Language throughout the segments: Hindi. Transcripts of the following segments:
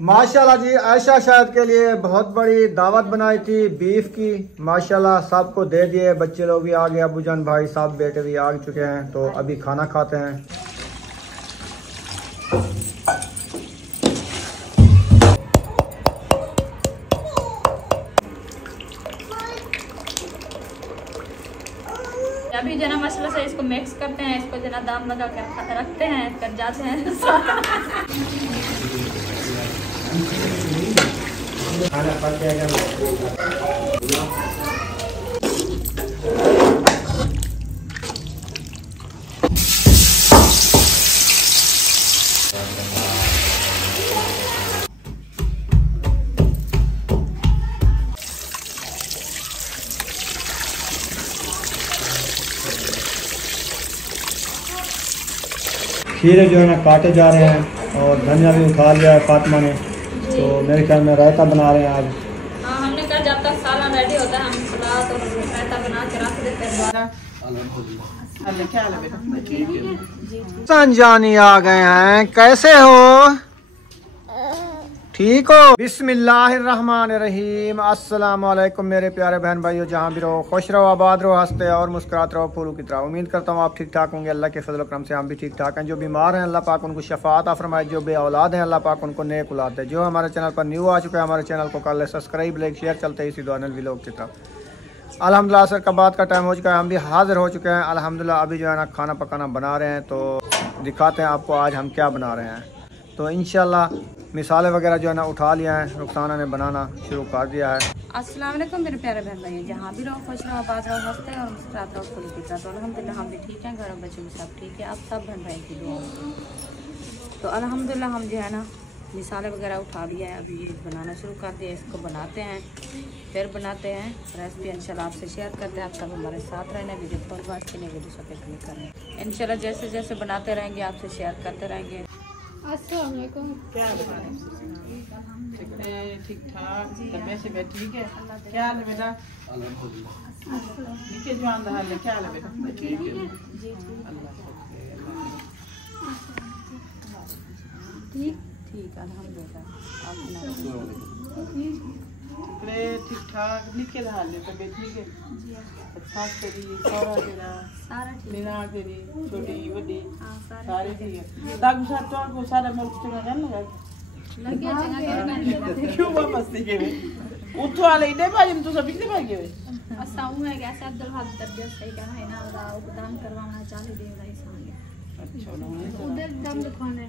माशाल्लाह जी, आयशा शायद के लिए बहुत बड़ी दावत बनाई थी बीफ की। माशाल्लाह सबको दे दिए, बच्चे लोग भी आ गए, अबूजान भाई साहब बेटे भी आ चुके हैं। तो अभी खाना खाते हैं। अभी जना मसाला से इसको मिक्स करते हैं, इसको जना दाम लगा कर रखते हैं, कर जाते हैं। खाना पक जाएगा। खीरे जो है ना काटे जा रहे हैं और धनिया भी उठा लिया है फातिमा ने। तो मेरे ख्याल में रायता बना रहे हैं आज। हाँ, हमने कहा जब तक सालन रेडी होता है हम सलाद और रायता बना के रख देते हैं। संजानी आ गए हैं, कैसे हो? ठीक हो? बिस्मिल्लाहिर्रहमानिर्रहीम। अस्सलाम वालेकुम मेरे प्यारे बहन भाइयों, जहाँ भी रहो खुश रहो, आबाद रहो, हंसते और मुस्कुराते रहो फूलों की तरह। उम्मीद करता हूँ आप ठीक ठाक होंगे। अल्लाह के फजल करम से हम भी ठीक ठाक हैं। जो बीमार हैं अल्लाह पाक उनको शफाअत फरमाए, जो बे औलाद हैं अल्लाह पाक उनको नेक औलाद दे। जो हमारे चैनल पर न्यू आ चुके हैं हमारे चैनल को कर ले सब्सक्राइब, लाइक शेयर। चलते ही इसी दुआनल व्लॉग की तरफ। अल्हम्दुलिल्लाह असर का बात का टाइम हो चुका है, हम भी हाजिर हो चुके हैं अल्हम्दुलिल्लाह। अभी जो है ना खाना पकाना बना रहे हैं, तो दिखाते हैं आपको आज हम क्या बना रहे हैं। तो इंशाल्लाह मिसाले वगैरह जो है ना उठा लिया है, रुखसाना ने बनाना शुरू कर दिया है। अस्सलाम वालेकुम मेरे प्यारे बहन भाई, जहाँ भी रहो खुश रहो, आबाद रहो, हंसते और मुस्कुराते रहो फूलों की तरह। तो अल्हम्दुलिल्लाह हम भी ठीक हैं, घर और बच्चों भी सब ठीक है। आप सब बहन भाई की दुआ है। तो अल्हम्दुलिल्लाह हम जो है ना मिसाले वगैरह उठा लिया है, अभी ये बनाना शुरू कर दिया। इसको बनाते हैं, फिर बनाते हैं रेसिपी इंशाल्लाह आपसे शेयर करते हैं। आप सब हमारे साथ रहना, वीडियो फॉर वॉच के लिए वीडियो सब क्लिक करें। इंशाल्लाह जैसे जैसे बनाते रहेंगे आपसे शेयर करते रहेंगे। अस्सलाम वालेकुम। क्या ठीक ठाक तबीयत से ठीक है? क्या हाल है बेटा? नीचे जवान हाल है, क्या हाल है बेटा? ठीक है जी, अल्लाह ठीक ठीक अल्हम्दुलिल्लाह। ठीक ठाक नीचे हाल है, तबीयत ठीक है? सास तेरी सौरा तेरा सारा ठीक मीना तेरी छोटी बड़ी सारे ठीक है? दागू साथ तो को सारा मुल्क चंगा जान लगा लग गया चंगा क्यों वापस नहीं गए? उठो वाले इधर भाई तू सब इधर भाग गए। असाऊ है कैसे अब्दुल हक तबीयत सही करना है ना, उपदान करवाना चाहे दे रही है। अच्छा ना उधर दम लिखवाना है।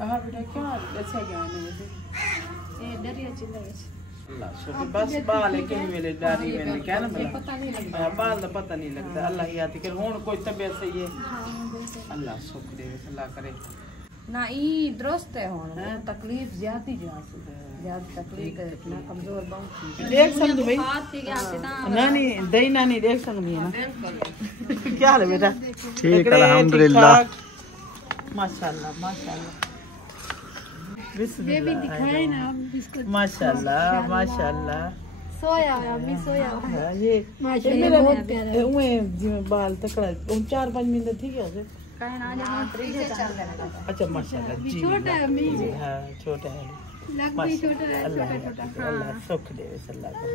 हां बेटा क्या अच्छा क्या है वैसे? ए डरिया चिल्लाए अल्लाह शुक्र। बस बाल है कहीं मेरे डारी में क्या ना बोला पता नहीं लगता। बाल का पता नहीं लगता। अल्लाह ही आती कर हुन कोई तबीयत सही है। अल्लाह शुक्र है, अल्लाह करे ना ई दुरुस्त है हुन तकलीफ ज्यादा ज्यादा तकलीफ है ना, कमजोर बहुत देख सकते भाई हाथ ठीक है नानी दही नानी देख सकते हैं ना। क्या हाल है बेटा? ठीक अल्हम्दुलिल्लाह। माशाल्लाह माशाल्लाह ये भी दिखाए ना आप इसको। माशाल्लाह माशाल्लाह। सोया हुआ अभी सोया हुआ। ये माशाल्लाह बहुत प्यारा है। उए जिमें बाल तकड़ा 4-5 मिनट ठीक है? कहे ना जहां फ्रिज चल रहा है। अच्छा माशाल्लाह जी छोटा है अम्मी जी। हाँ छोटा है लग भी छोटा है, अल्लाह छोटा छोटा। अल्लाह सुख दे अल्लाह करे।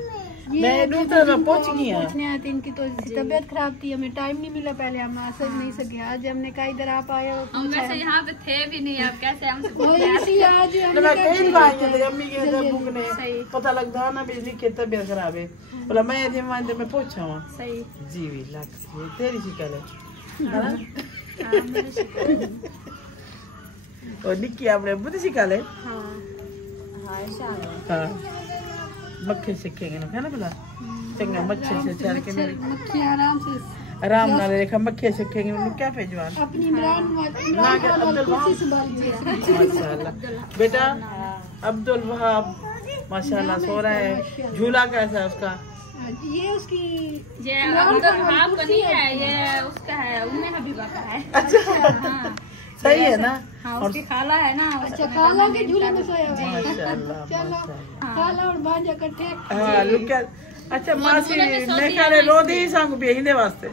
ये मैं दूसरा में पहुंच गई है। पूछने आए थे, इनकी तो तबीयत खराब थी, हमें टाइम नहीं मिला, पहले हम आ नहीं सके। आज हमने कहा इधर आप आए हो, हम वैसे यहाँ पे थे भी नहीं, अब कैसे हमसे वही इसी आज हमने मैं कहा कहीं बात नहीं अम्मी के इधर भूखने पता लगता है ना बिजली की तबीयत खराब है। बोला मैं यदि मान मैं पूछा हूँ सही जी भी लाख ये तेरी शिकायत है और निक्की आपने बुद्ध शिकायत है। हाँ मक्खे सीखेंगे ना है ना बोला चंगा मच्छे से चल के मेरे मक्खी आराम ना रेखा मक्खे सीखेंगे उन्हें क्या भेजवान अपनी इमरान कुर्सी संभाल के। माशाल्लाह बेटा अब्दुल वहाब माशाल्लाह सो रहा है। झूला कैसा है उसका? ये उसकी ये अब्दुल वहाब का नहीं है, ये उसका है, उम्मे हबीबा का है। अच्छा हाँ सही है ना? हाँ उसकी खाला है ना। अच्छा काला के झूले में सोया हुआ है। माशाल्लाह चलो माशाल्लाह। काला और भांजा इकट्ठे। हाँ लुक अच्छा मासी मैं कह रहे रो दी संग बेहिंदे वास्ते।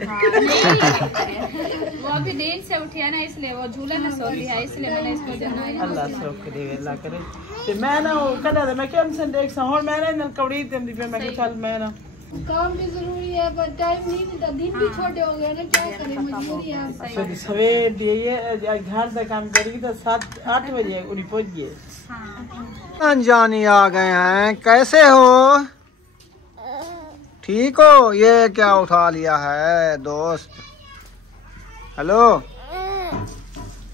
वो अभी नींद से उठी है ना, इसलिए वो झूले में सो रही है, इसलिए मैंने इसको देना है। अल्लाह सुख दे अल्लाह करे। ते मैं ना वो कदा मैं क्या सन देख सा और मैं ना कवड़ी तेंदी पे मैं चल मैं ना काम भी जरूरी है पर टाइम नहीं मिलता, दिन भी छोटे हो गए ना, क्या करें, मजबूरी है। सवेर ये घर का काम करी तो 7-8 बजे उन्हीं पहुंच गए। अनजानी आ गए हैं, कैसे हो? ठीक हो? ये क्या उठा लिया है दोस्त? हेलो,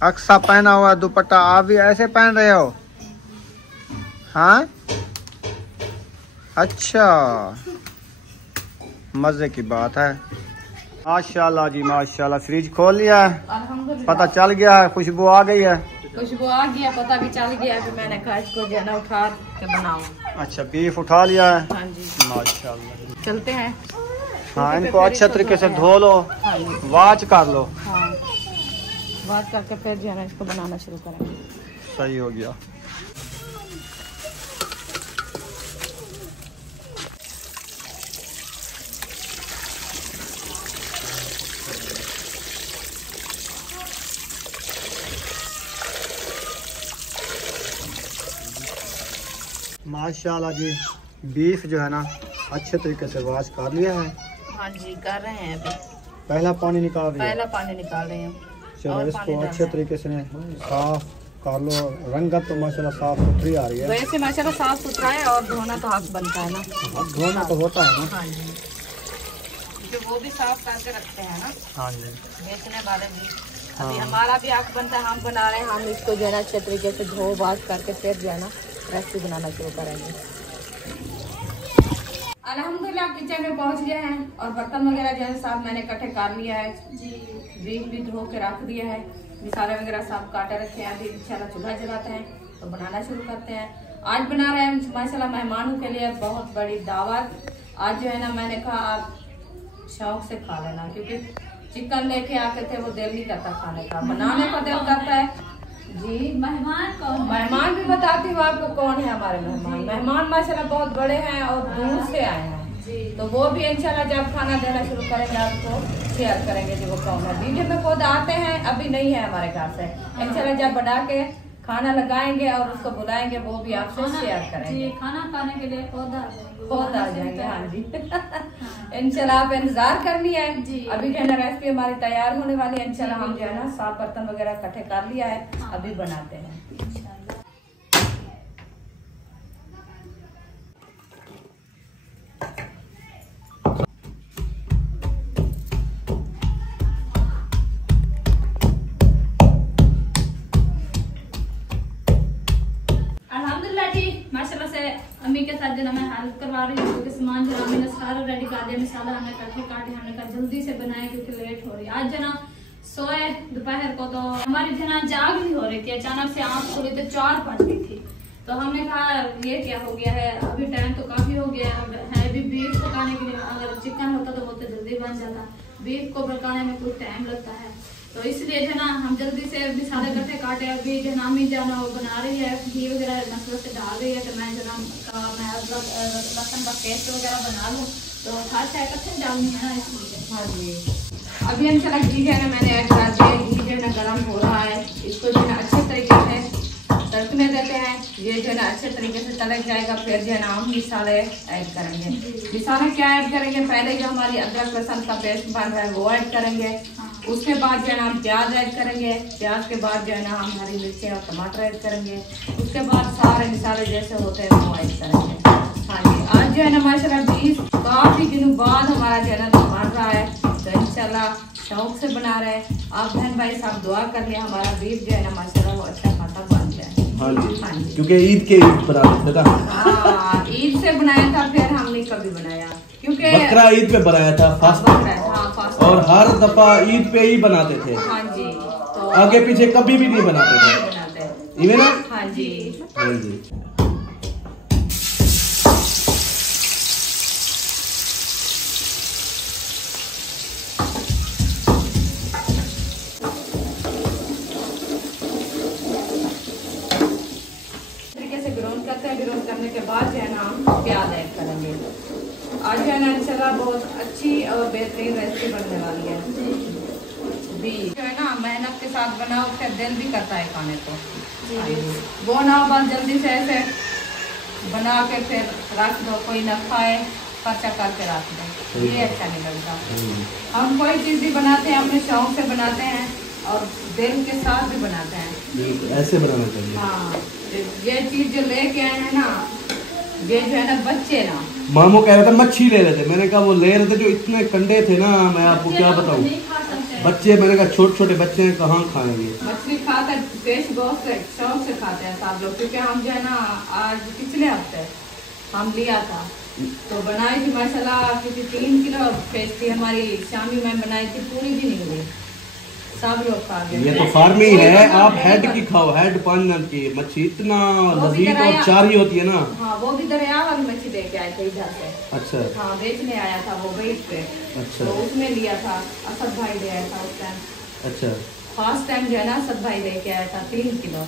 अक्सा पहना हुआ दुपट्टा आप भी ऐसे पहन रहे हो? हाँ अच्छा, मजे की बात है। माशाल्लाह जी माशाल्लाह, फ्रिज खोल लिया है, पता चल गया है, खुशबू आ गई है। खुशबू आ गया, पता भी चल गया कि मैंने कहा इसको जो है ना उठा के बनाऊं। अच्छा, बीफ उठा लिया है। हाँ जी, माशाल्लाह। चलते हैं। हाँ, इनको अच्छे तरीके से धो लो, वॉश कर लो। हाँ, बात करके फिर जो है ना इसको बनाना शुरू करेंगे। सही हो गया। माशाल्लाह जी, बीफ जो है ना अच्छे तरीके से वॉश कर लिया है। हाँ जी, कर रहे हैं अभी। पहला पानी निकाल रही है। पहला पानी निकाल रहे हैं। चलो इसको अच्छे तरीके से साफ कर लो। रंगत तो माशाल्लाह साफ सुथरी आ रही है। वैसे माशाल्लाह साफ सुथरा है और धोना तो हक बनता है ना। धोना तो होता है ना। हाँ जी, जो वो भी साफ करके रखते हैं ना। हाँ जी, बेचने वाले भी। अभी हमारा भी हक बनता है, हम बना रहे हैं। हम इसको जो है ना अच्छे तरीके से धो वॉश करके फिर जो है ना रेसिपी बनाना शुरू करेंगे। अल्हम्दुलिल्लाह किचन में पहुंच गए हैं और बर्तन वगैरह जो है साफ मैंने इकट्ठे कर लिया है जी। बीफ भी धो के रख दिया है, मसाले वगैरह साफ काटे रखे हैं। अभी इंशाल्लाह चूल्हा जलाते हैं तो बनाना शुरू करते हैं। आज बना रहे हैं माशाल्लाह मेहमानों के लिए बहुत बड़ी दावत। आज जो है ना मैंने कहा आप शौक से खा लेना, क्योंकि चिकन लेके आते थे, वो दिल नहीं करता खाने का, बनाने का दिल करता है जी। मेहमान कौन? मेहमान भी बताती हूँ आपको कौन है हमारे मेहमान। मेहमान माशाल्लाह बहुत बड़े हैं और दूर से आए हैं जी। तो वो भी इंशाल्लाह जब खाना देना शुरू करेंगे आपको शेयर करेंगे जी वो कौन है। वीडियो में खुद आते हैं, अभी नहीं है हमारे घर से। इंशाल्लाह जब बना के खाना लगाएंगे और उसको बुलाएंगे, वो भी आपसे शेयर करेंगे। खाना खाने के लिए पौधा बहुत आ जाएंगे। हाँ जी, इंशाल्लाह आप इंतजार करनी है जी। अभी जो है ना रेसिपी हमारी तैयार होने वाली है। इंशाल्लाह हम जो है ना साफ बर्तन वगैरह इकट्ठे कर लिया है, अभी बनाते हैं। माशाल्लाह से अम्मी के साथ जो ना मैं हेल्प करवा रही हूँ, क्योंकि सामान जो अम्मी ने सारा रेडी कर दिया। मसाला हमने काटे हमने कहा जल्दी से बनाए क्योंकि लेट हो रही है। आज जो ना सोए दोपहर को तो हमारी जो ना जाग नहीं हो रही थी, अचानक से आँख खुली तो 4 बज गई थी। तो हमने कहा ये क्या हो गया है, अभी टाइम तो काफी हो गया है। अभी बीफ पकाने के लिए अगर चिकन होता तो वो तो जल्दी बन जाता, बीफ को पकाने में कुछ टाइम लगता है। तो इसलिए जो ना हम जल्दी से मसाले इकट्ठे काटे। अभी जो नामी जो ना वो बना रही है, घी वगैरह मसाले से डाल रही है। तो मैं जो ना मैं लहसुन का पेस्ट वगैरह बना लूँ, तो साथ चाय इकट्ठे डालनी है ना इसलिए। हाँ जी, अभी इंशाल्लाह घी जो है ना मैंने ऐड कर दिया। घी जो है ना गर्म हो रहा है, इसको जो है ना अच्छे तरीके से तड़कने देते हैं। ये जो है ना अच्छे तरीके से तलक जाएगा, फिर जो है ना हम मसाले ऐड करेंगे। मसाले क्या ऐड करेंगे, पहले जो हमारी अदरक लहसुन का पेस्ट बन रहा है वो ऐड करेंगे। उसके बाद जो है ना हम प्याज ऐड करेंगे। प्याज के बाद जो है ना हम हरी मिर्चें और टमाटर ऐड करेंगे। उसके बाद सारे मसाले जैसे होते हैं वो ऐड करेंगे। हाँ जी, आज जो है ना माशाल्लाह बीफ काफी दिनों बाद हमारा जो है ना बन रहा है, तो इंशाल्लाह शौक से बना रहे हैं। आप बहन भाई साहब दुआ कर लिया हमारा बीफ जो है ना माशाल्लाह वो अच्छा खासा बन जाए। हाँ जी, क्योंकि ईद के ईद बना था। हाँ, ईद से बनाया था, फिर हमने कभी बनाया क्योंकि बकरा ईद पे बनाया था फास्ट, और हर दफा ईद पे ही बनाते थे। हाँ जी, तो आगे पीछे कभी भी नहीं बनाते थे, इवे ना। हाँ जी, हाँ जी। ब्राउन करते हैं। ब्राउन करने के बाद जो है ना हम प्याज ऐड करेंगे। आज जो है ना इंशाल्लाह बहुत अच्छी और बेहतरीन रेसिपी बनने वाली है। भी जो है ना मेहनत के साथ बनाओ, फिर दिल भी करता है खाने को। वो ना बस जल्दी से ऐसे बना के फिर रख दो, कोई न खाए, खर्चा करके रख दो, ये अच्छा नहीं लगता। हम कोई चीज़ भी बनाते हैं अपने शौक से बनाते हैं और दिल के साथ भी बनाते हैं। ऐसे बनाना चाहिए। हाँ, ये चीज जो लेके आए हैं ना, ये जो है ना बच्चे ना, मामू कह रहे थे मच्छी ले रहे थे, मैंने कहा वो ले रहे थे जो इतने कंडे थे ना, मैं आपको क्या बताऊं, बच्चे, मैंने कहा छोटे छोटे बच्चे हैं कहाँ खाएंगे। मछली खाते हैं, पेश बहुत से शौक से खाते हैं सब लोग, क्योंकि हम जो है ना आज पिछले हफ्ते हम लिया था तो बनाई थी माशाल्लाह, क्योंकि 3 किलो पेश थी हमारी, शामी में बनाई थी, पूरी भी नहीं हुई, सब लोग खा गए। ये तो फार्मिंग है, आप हेड की खाओ, हेड 5 नग की मच्छी इतना लजीज और चारी होती है ना। हाँ, वो भी दरिया वाली मच्छी लेके आए थे इधर से। अच्छा। हाँ, बेचने आया था वो वेट पे। अच्छा। तो उसमें लिया था, असद भाई ले आया था उस टाइम। अच्छा। फर्स्ट टाइम जो है ना असद भाई लेके आया था 3 किलो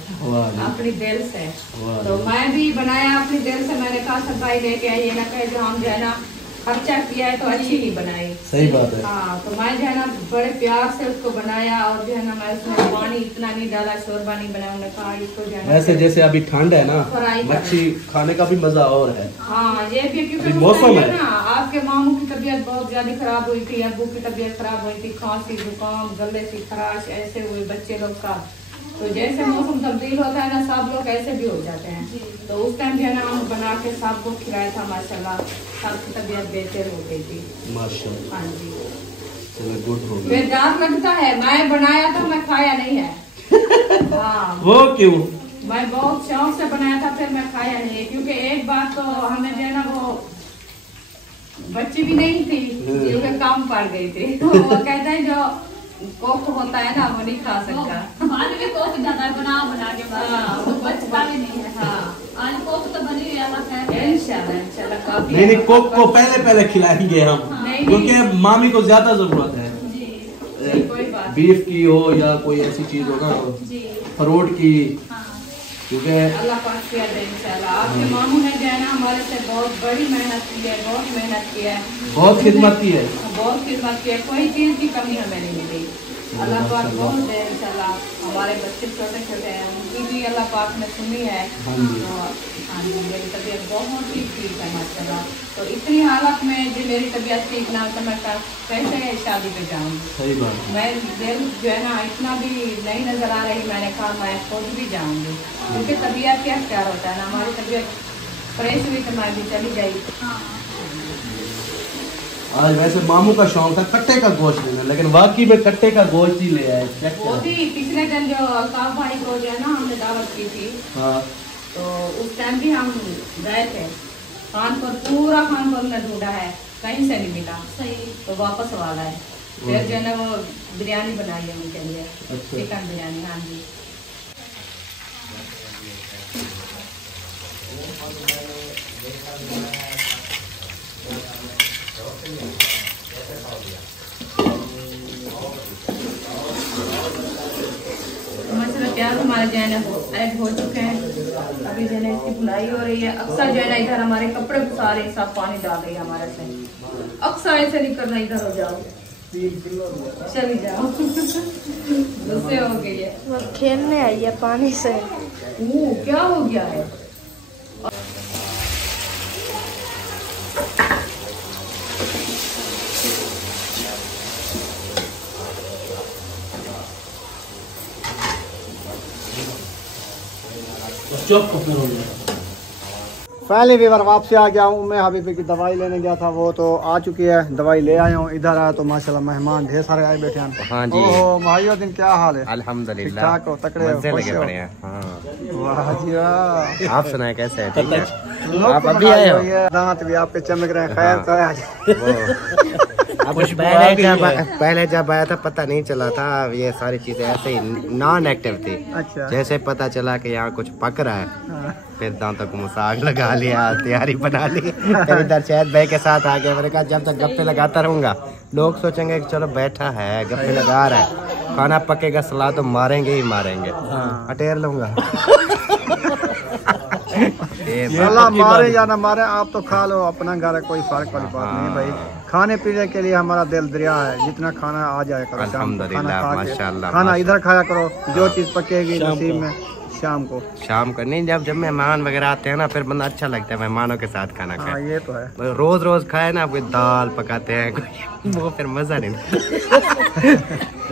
अपनी दिल से। वाह। तो मैं भी बनाया अपनी दिल से, मैंने कहा असद भाई लेके आए, ये ना कहे जो हम जो है ना खर्चा किया है तो अच्छी ही बनाई। सही बात है। हाँ, तो मैं जो है ना बड़े प्यार से उसको बनाया और जो है ना मैं उसमें पानी इतना नहीं डाला, शोरबा नहीं बनाया। उन्होंने कहा इसको जो है ना वैसे जैसे अभी ठंड है ना, फ्राई मच्छी खाने का भी मजा और है। हाँ, ये भी क्योंकि मौसम है ना, आपके मामू की तबीयत बहुत ज्यादा खराब हुई थी, अब्बू की तबीयत खराब हुई थी, खांसी जुकाम गले से खराश ऐसे हुए बच्चे लोग का। तो जैसे मौसम तब्दील होता है ना, सब लोग ऐसे भी हो जाते हैं। तो उस टाइम जो है ना हम बना के सबको खिलाया था, माशाल्लाह सबकी तबीयत बेहतर हो गई थी माशाल्लाह। हाँ जी, चलो गुड हो गया। फिर डर लगता है, मैं बनाया था, मैं खाया नहीं है। हाँ, वो क्यों? मैं बहुत शौक से बनाया था, फिर मैं खाया नहीं, क्योंकि एक बात तो हमें जो है ना वो बच्ची भी नहीं थी, क्योंकि काम पड़ गई थी। तो वो कहते हैं जो कोक होता है ना वो नहीं खा सकता। बाद में कोक ज्यादा बना के हाँ, वो बचता भी नहीं है। हाँ, आज कोक तो बनी हुई है, इंशाल्लाह काफी। नहीं, कोक को पहले खिलाएंगे हम, नहीं, क्योंकि मामी को ज्यादा जरूरत है। कोई बात बीफ की हो या कोई ऐसी चीज हो ना, फ्रूट की, क्योंकि अल्लाह पाक किया दे इंशाल्लाह। आपके मामू ने जो है ना हमारे से बहुत बड़ी मेहनत की है, बहुत मेहनत की है, बहुत खिदमत की है, बहुत खिदमत की है, कोई चीज की कमी हमें नहीं मिली। अल्लाह पाक बहुत दे इंशाल्लाह। हमारे बच्चे छोटे छोटे हैं, उनकी भी अल्लाह पाक ने सुनी है। हाँ जी। हाँ जी, मेरी तबीयत बहुत ही ठीक है माशाल्लाह। तो इतनी हालत में जो मेरी तबीयत ठीक ना हो तो मैं कैसे शादी पे जाऊँगी। सही बात है। मैं दिल जो है ना इतना भी नहीं नजर आ रही, मैंने कहा मैं खुद भी जाऊंगी, क्योंकि तबीयत क्या प्यार होता है ना, हमारी तबीयत फ्रेश हुई तो मैं भी चली गई। आज वैसे मामू का शौक था कट्टे का गोश्त लेना, लेकिन वाकई में कट्टे का गोश्त ही ले आए। वो भी पिछले दिन जो अल्ताफ भाई को जो है ना हमने दावत की थी, हाँ। तो उस टाइम भी हम गए थे खानपुर, पूरा खानपुर में ढूंढा है, कहीं से नहीं मिला। सही, तो वापस वाला है। फिर जो है ना वो बिरयानी बनाई है उनके लिए, चिकन बिरयानी। हाँ जी, माशाल्लाह प्याज हमारे जो है ना ऐड हो चुके हैं। अभी जो है ना इसकी धुलाई हो रही है। अक्सर जो है ना इधर हमारे कपड़े सारे सब पानी डाल रही है हमारे से, अक्सर ऐसे नहीं करना, इधर हो जाओ, चली जाओ। गुस्से हो गई है, वो खेलने आई है पानी से। क्या हो गया है? पहले भी बार वापसी आ गया हूँ मैं, हबीबी की दवाई लेने गया था, वो तो आ चुकी है, दवाई ले आया हूँ। इधर आया तो माशाल्लाह मेहमान ढेर सारे आए बैठे हैं। हाँ जी। ओहो माहिउद्दीन, क्या हाल है? अल्हम्दुलिल्लाह, ठीक ठाक हो, तकड़े हो, मजे खुश लगे हो? पड़े हैं। हाँ। वाह जी वाह। आप सुनाए कैसे है? ठीक है, लोग आप तो अभी आए हो? दांत भी आपके चमक रहे हैं। खैर तो है आज। पहले जब आया था पता नहीं चला था, ये सारी चीजें ऐसे ही नॉन एक्टिव थी। अच्छा। जैसे पता चला कि यहाँ कुछ पक रहा है, हाँ। फिर दांतों को मसाज लगा लिया, तैयारी बना ली। फिर इधर शहद भाई के साथ आ गया। मैंने कहा जब तक गप्पे लगाता रहूंगा लोग सोचेंगे कि चलो बैठा है गप्पे लगा रहा है, खाना पकेगा सलाह तो मारेंगे ही मारेंगे। अटेर लूंगा। अल्लाह मारे या ना मारे, आप तो खा लो, अपना घर है, कोई फर्क वाली बात नहीं है भाई। खाने पीने के लिए हमारा दिल दरिया है, जितना खाना आ जाए करो, अल्हम्दुलिल्लाह माशाल्लाह। खाना इधर खाया करो, जो चीज पकेगी नसीब में शाम को नहीं, जब मेहमान वगैरह आते हैं ना, फिर बंदा अच्छा लगता है मेहमानों के साथ खाना खाए। ये तो है, रोज रोज खाए ना, कोई दाल पकाते हैं वो फिर मजा नहीं।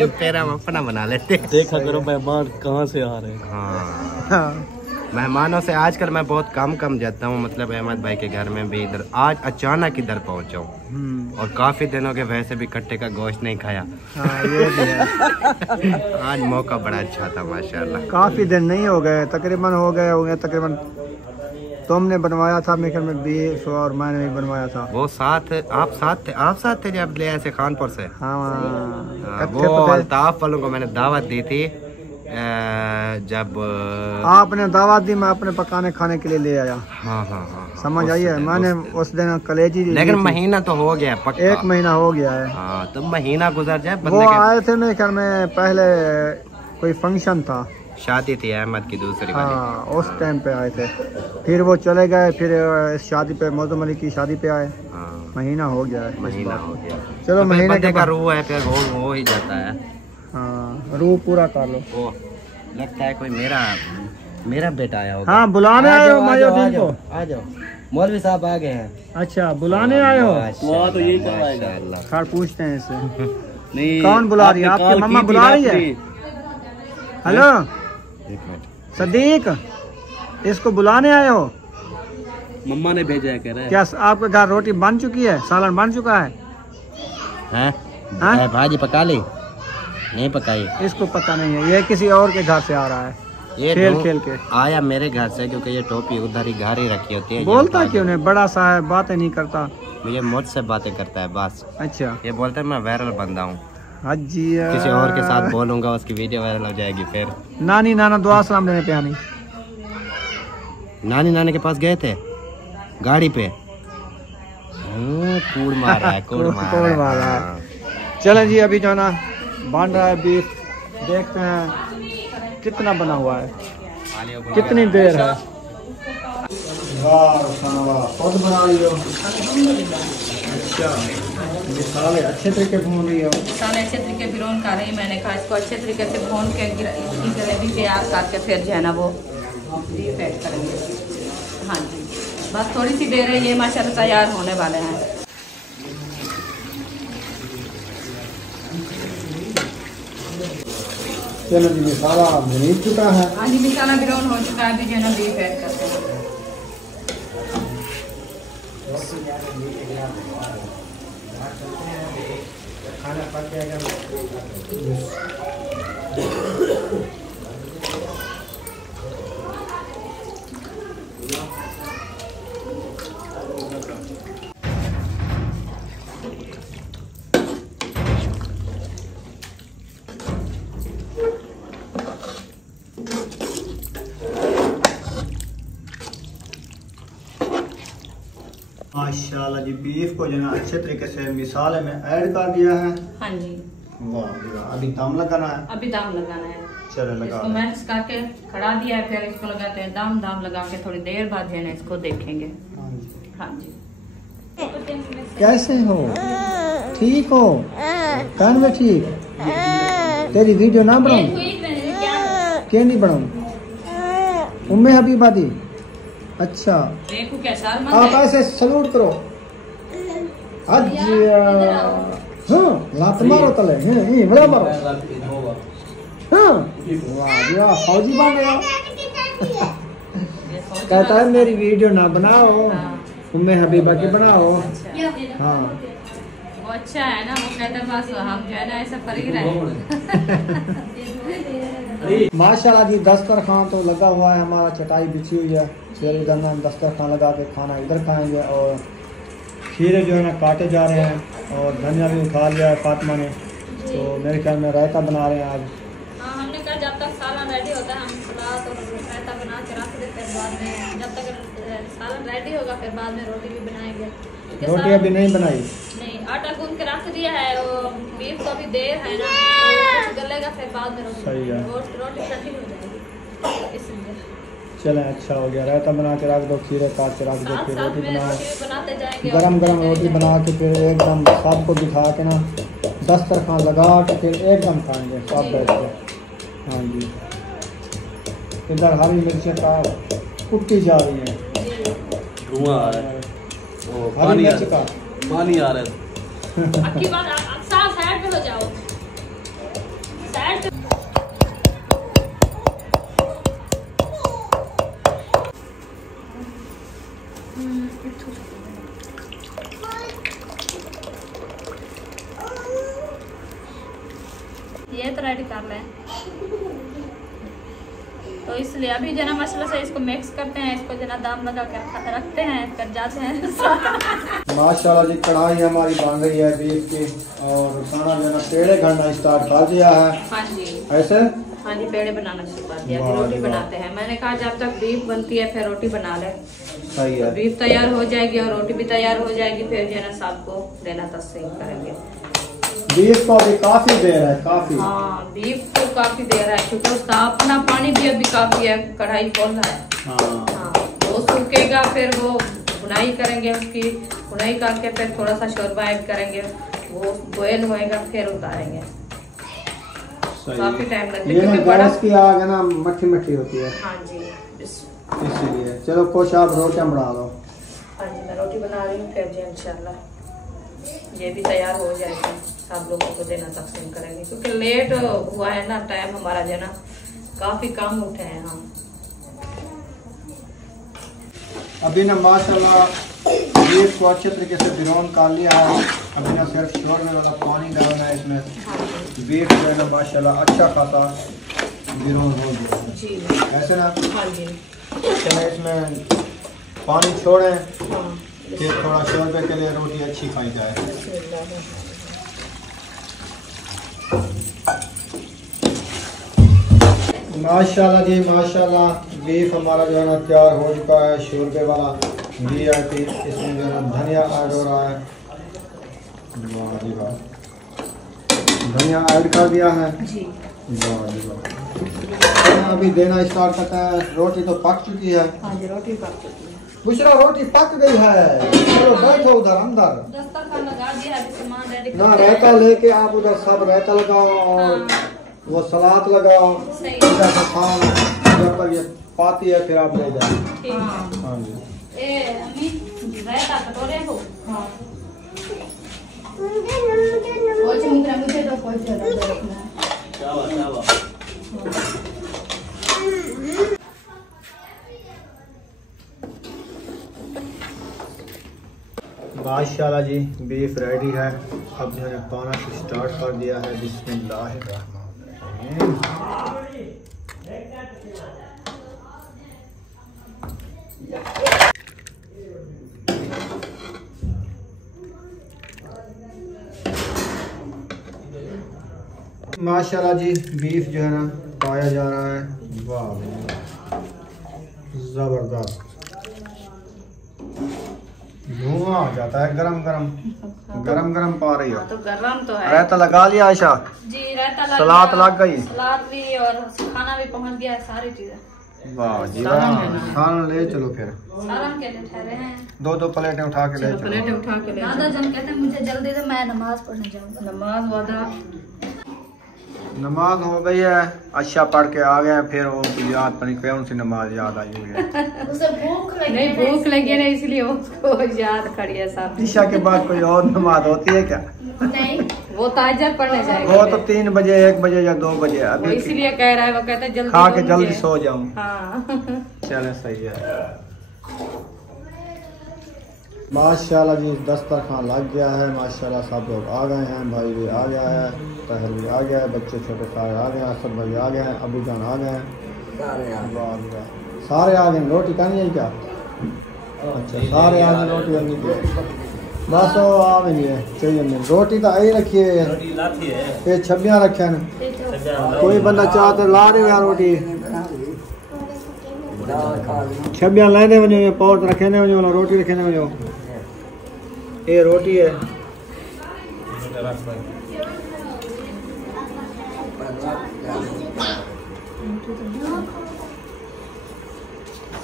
फिर हम अपना बना लेते। देखा करो मेहमान कहाँ से आ रहे हैं। हाँ मेहमानों से आजकल मैं बहुत कम जाता हूँ, मतलब अहमद भाई के घर में भी इधर आज अचानक इधर पहुँचा हूँ और काफी दिनों के वैसे भी कट्टे का गोश्त नहीं खाया। ये भी है। आज मौका बड़ा अच्छा था माशाल्लाह। काफी दिन नहीं हो गए, तकरीबन हो गए तकरीबन। तुमने बनवाया था मेरे ख्याल में बीफ और मैंने भी बनवाया था। वो आप साथ थे जब ले आए थे खानपुर से। हाँ वो अल्ताफ वालों को मैंने दावत दी थी, जब आपने दावत दी, मैं अपने पकाने खाने के लिए ले आया। हाँ समझ आई है। मैंने उस दिन कलेजी दी, लेकिन महीना तो हो गया पक्का। 1 महीना हो गया है। हाँ तो महीना गुजर जाए। वो आए थे मेरे ख्याल में, पहले कोई फंक्शन था, शादी थी अहमद की दूसरी वाली। हाँ उस टाइम पे आए थे, फिर वो चले गए, फिर इस शादी पे मौजूद अली की शादी पे आए। महीना हो गया है। महीना हो गया। चलो तो महीने का रूह है, फिर हो ही जाता है। हाँ रूह पूरा कर लो। वो लगता है कोई मेरा बेटा आया होगा। हाँ बुलाने आए हो मायूद्दीन को? आ जाओ, मौलवी साहब आ गए हैं। अच्छा बुलाने आए हो? वहाँ तो यही करवाएगा। खैर पूछते हैं इससे। नहीं, कौन बुला रही है? आपकी मम्मा बुला रही है? हेलो सदीक, इसको बुलाने आए हो? मम्मा ने भेजा है, कह रहा है। क्या आपके घर रोटी बन चुकी है, सालन बन चुका है? हैं? भाजी पका ली? नहीं पकाई। इसको पता नहीं है, ये किसी और के घर से आ रहा है, ये खेल के आया मेरे घर से, क्योंकि ये टोपी उधर ही घर ही रखी होती है। बोलता क्यों नहीं? बड़ा सा है, बातें नहीं करता। मुझे मुझसे बातें करता है बस। अच्छा ये बोलता है मैं वायरल बंदा हूँ। हाजी किसी और के साथ बोलूंगा उसकी वीडियो वायरल हो जाएगी। फिर नानी नाना दुआ सलाम देने पे आनी। नानी के पास गए थे गाड़ी पे। कूड़ मार रहा है। चलें जी, अभी जो है ना बन रहा है बीफ, देखते हैं कितना बना हुआ है, कितनी देर है। खुद बना रही हो? अच्छा, मसाले अच्छे तरीके भून रही हो? मसाले अच्छे तरीके भून कर रही मैंने कहा इसको अच्छे तरीके से भून के इसकी ग्रेवी तैयार करके फिर जो है ना वो बीफ ऐड करेंगे। हाँ जी, बस थोड़ी सी देर है, ये माशाल्लाह तैयार होने वाले हैं। चलो जी, मसाला भुन चुका है। हाँ जी, मसाला ब्राउन हो चुका है, अभी जो है ना बीफ ऐड करते हैं। खाना पक जाएगा। माशाल्लाह जी, बीफ को जो है ना अच्छे तरीके से मिसाले में ऐड कर दिया है। हाँ जी, वाह, अभी दम लगाना है। अभी दाम लगाना है। चलो लगा इसको मैश करके खड़ा दिया है, फिर इसको लगाते हैं दाम लगा के थोड़ी देर बाद जो है ना इसको देखेंगे। हाँ जी, कैसे हो? ठीक हो? कान में ठीक? तेरी वीडियो ना बनाऊं? क्यों नहीं बनाऊं? उम्मे हबीबा दी। अच्छा, देखो कैसा आप ऐसे सलूट करो। अच्छा, हाँ लात मारो तले, बड़ा मारो। हाँ वाह, फौजी बन गया। कहता है मेरी वीडियो ना बनाओ, उम्मे हबीबा की बनाओ। हाँ वो अच्छा है ना, वो कहता है बस हम जो है ना ऐसा कर ही रहे। माशाल्लाह जी, दस्तरखान तो लगा हुआ है हमारा, चटाई बिछी हुई है। फिर इधर ना दस्तरखान लगा के खाना इधर खाएंगे, और खीरे जो है ना काटे जा रहे हैं, और धनिया भी उठा लिया है फातिमा ने, तो मेरे ख्याल में रायता बना रहे हैं आज। हाँ, हमने कहा जब तक सालन रेडी होता है हम सलाद और रायता बना के रख देते हैं, बाद में जब तक सालन रेडी होगा फिर बाद में रोटी भी बनाएंगे। रोटी अभी नहीं बनाई? नहीं, आटा गूंद के रख दिया है, वो बीफ को भी देर है ना, तो गलेगा फिर बाद में रोटी। सही है। रोटी ठंडी हो जाएगी इसलिए। चलें अच्छा हो गया। रायता बना के रख दो, खीरे काट के रख दो, फिर रोटी बनाओ। बनाते जाएंगे। गरम गरम रोटी बना के फिर एकदम सबको दिखा के ना दस्तरखान लगा के फिर एकदम खाएंगे सब बैठ के। हाँ जी, इधर हरी मिर्चें का कुट्टी जा रही है, धुआं आ रहा है, ओ, हरी पानी आ मिर्च का। पानी आ रहा है। आपकी बात आप साइड पे हो जाओ, साइड पे। ये तो रेडी कर लें, तो इसलिए अभी जना मसाला से इसको मिक्स करते हैं, इसको जना दाम लगा कर रखते हैं, कर जाते हैं। माशाल्लाह जी कढ़ाई हमारी बन रही है बीफ की, और खाना जो है पेड़े घड़ना स्टार्ट कर दिया है। हाँ जी, ऐसे हाँ जी, पेड़े बनाना शुरू कर दिया, वाह फिर रोटी वाह। बनाते हैं। मैंने कहा जब तक बीफ बनती है फिर रोटी बना ले। सही है। बीफ तैयार हो जाएगी और रोटी भी तैयार हो जाएगी, फिर जो है ना सबको देना तस्लीम करेंगे। बीफ को अभी काफी देर है, काफी। हाँ, बीफ को काफी देर है क्योंकि उसका अपना पानी भी अभी काफी है, कढ़ाई खोल रहा है। हाँ हाँ, वो सूखेगा, फिर वो बुनाई करेंगे, उसकी बुनाई करके फिर थोड़ा सा शोरबा ऐड करेंगे, वो बॉयल होएगा, फिर उतारेंगे। काफी टाइम लगता है ये ना क्योंकि बड़ा। गैस की आग है ना, मट्ठी मट्ठी होती है, हाँ जी, इसीलिए। चलो कुछ आप रोटियां बना लो। हाँ जी, मैं रोटी बना रही हूँ, फिर जी इंशाल्लाह ये भी तैयार हो जाएगा, सब लोगों को देना तकसीम करेंगे क्योंकि लेट हुआ है ना, टाइम हमारा जो ना काफी कम उठे हैं हम। अभी ना माशाल्लाह बीफ को अच्छे तरीके से भिगोन कर लिया है। अभी ना सिर्फ शोरबे वाला पानी डालना है इसमें। बीफ जो है ना माशाल्लाह अच्छा खासा भिगोन हो गया है। जी ऐसे ना हाँ जी, चले इसमें पानी छोड़ें, हाँ फिर थोड़ा शोरबे के लिए रोटी अच्छी खाई जाए। माशाल्लाह जी माशाल्लाह, बीफ हमारा जो है ना तैयार हो चुका है। शोरबे वाला घी है कि इसमें जो है ना धनिया ऐड हो रहा है। वाह जी वाह, धनिया ऐड कर दिया है। जी, वाह जी वाह। अभी देना स्टार्ट करता है। रोटी तो पक चुकी है। हाँ जी, रोटी पक चुकी है। बुशरा रोटी पक गई है, चलो बैठो उधर अंदर। दस्तरखान लगा दिया, अभी सामान रेडी ना करते हैं। रायता लेके आप उधर सब रायता लगाओ और वो सलाद लगाओ। सही। इधर से खाओ, जब तक ये पाती है फिर आप ले जाओ। ठीक है। हाँ जी। ए अम्मी, रायता कटोरे को। हाँ। मुझे तो कोई जरूरत नहीं। माशाल्लाह जी बीफ रेडी है। अब जो है पाना स्टार्ट कर दिया है। बिस्मिल्लाहिर्रहमानिर्रहीम। माशाल्लाह जी बीफ जो है ना पाया जा रहा है। वाह जबरदस्त, धुआं आ जाता है। गरम गरम पा रही हो। हाँ, तो गरम तो है। रायता लगा लिया आयशा? जी, रायता लग सलाद गया, लग गई? सलाद भी और खाना भी पहुंच गया है, सारी चीजें। वाह जी वाह। खाना ले चलो फिर। सारा के लिए ठहरे हैं। दो प्लेटें उठा के ले चलो। प्लेटें उठा के ले। दादा जन कहते हैं मुझे जल्दी दे, मैं नमाज पढ़ने जाऊंगा। नमाज वादा। नमाज हो गई है, अच्छा पढ़ के आ गए। फिर वो याद पड़ी कौन सी नमाज याद आई हुई है। उसे भूख लगी नहीं, भूख लगी ना, इसलिए उसको याद खड़ी है सब। ईशा के बाद कोई और नमाज होती है क्या? नहीं, वो ताजर पढ़ने जाएगा। वो तो 3 बजे 1 बजे या 2 बजे। वो अभी इसलिए कह रहा है, वो कहता है जल्दी खा दो के जल्दी मुझे। सो जाऊं। हाँ। चले सही है। माशाल्लाह जी दस्तरखान लग गया है। माशाल्लाह सब लोग आ गए हैं। भाई भी आ गया है, तहर भी आ गया है, बच्चे छोटे सारे आ गए हैं, सब भाई आ गए हैं, अबू जान आ गए हैं। सारे आ गए। रोटी खानी है क्या? अच्छा सारे आ गए। रोटी करनी है बस वो आ भी नहीं है चाहिए नहीं। रोटी तो आई रखी है, ये छब्बियाँ रखे हैं। कोई बंदा चाह तो ला रहे यार रोटी। छब्बियाँ लेने वञो, पौट रखे वञो, रोटी रखे वञो। ये रोटी है।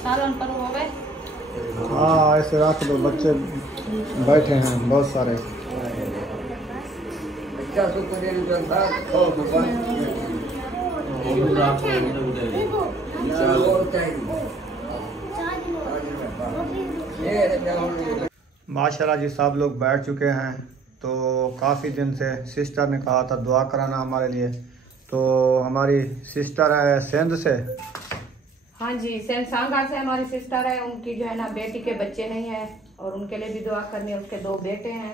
सालन पर हो गए। हाँ ऐसे रख दो, बच्चे बैठे हैं बहुत सारे। माशाल्लाह जी सब लोग बैठ चुके हैं। तो काफ़ी दिन से सिस्टर ने कहा था दुआ कराना हमारे लिए। तो हमारी सिस्टर है सिंध से। हाँ जी, सेंट सांगा से हमारी सिस्टर है। उनकी जो है ना बेटी के बच्चे नहीं है और उनके लिए भी दुआ करनी है। उसके 2 बेटे हैं,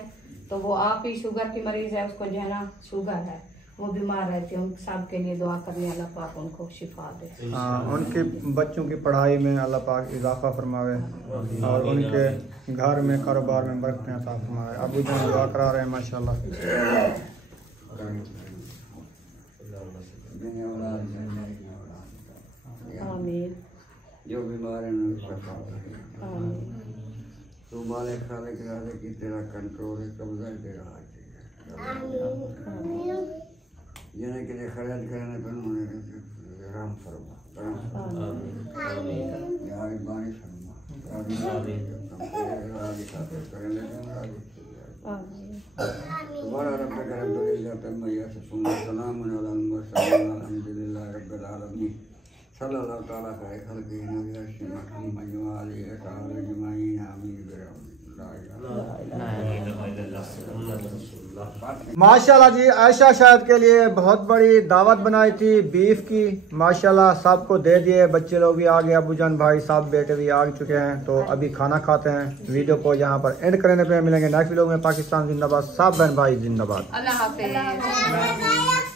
तो वो आप ही शुगर की मरीज है, उसको जो है ना शुगर है, वो बीमार रहती है। उन सब के लिए दुआ करनी, अल्लाह पाक उनको शिफा दे। हाँ, उनके बच्चों की पढ़ाई में अल्लाह पाक इजाफा फरमावे और उनके घर में कारोबार में बरकतें अता फरमावे। अबू जान दुआ करा रहे हैं माशाल्लाह। आमीन। जो बीमार है तू मालिक खालिक राज़ की तेरा कंट्रोल है, कब्जा तेरा हाथ है। जिन्हें के लिए खराज करने पर उन्होंने राम फरमा यार बानी फरमा सुभान रब्बिक रब्बिल इज्जति अम्मा यसिफून व सलामुन अलल मुरसलीन अल्हम्दुलिल्लाहि रब्बिल आलमीन सल्लल्लाहु तआला खैर खल्क़िही नबी मुहम्मद व आलिहि व सहाबिहि अजमईन आमीन। माशाल्लाह जी आयशा शायद के लिए बहुत बड़ी दावत बनाई थी बीफ की। माशाल्लाह सबको दे दिए, बच्चे लोग भी आ गए, अबूजान भाई साहब बेटे भी आ चुके हैं। तो अभी खाना खाते हैं। वीडियो को यहाँ पर एंड करने पे मिलेंगे नेक्स्ट वीडियो में। पाकिस्तान जिंदाबाद, सब बहन भाई जिंदाबाद। अल्लाह हाफिज़।